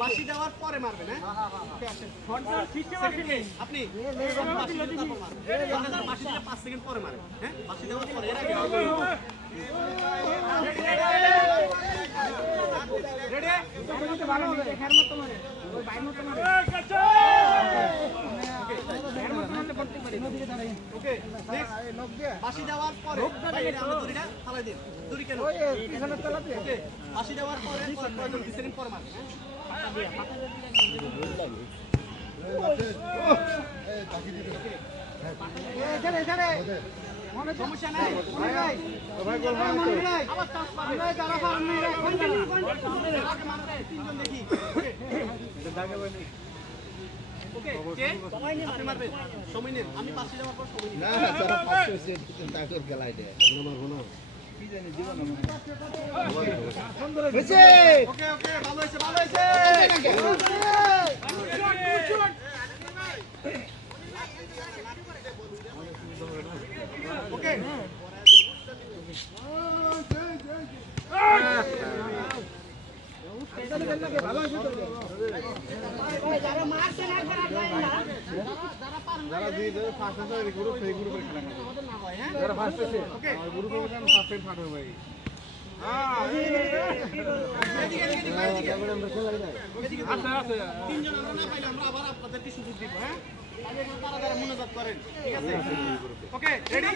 বাঁশি দেওয়ার পরে মারবেন, হ্যাঁ? আপনি বাঁশি দিলে 5 সেকেন্ড পরে মারেন, হ্যাঁ? বাঁশি দেওয়ার পরে এর আগে বাঁশি দেওয়ার পরে দড়িটা ফালাই দিন। দড়ি কেন? বাঁশি দেওয়ার পরে 2 সেকেন্ড পরে মারবেন, সমস্যা নাই। তিনজন দেখি সময় নেন। আমি পাশে যাওয়ার পর সময় নিন। ওকে ওকে, ভালো হয়েছে ভালো হয়েছে। ওকে যারা দুই ফার্স্ট আছে গ্রুপ সেই গ্রুপে খেলা করে যারা ফার্স্ট আছে ওকে গ্রুপে যেন ফার্স্ট টাইম ফাটো ভাই তিনজন আমরা না পাইলে আমরা আবার আপনাদেরকে সুযোগ দিব, হ্যাঁ? আগে তারা মনোযোগ করেন, ঠিক আছে? Okay ready?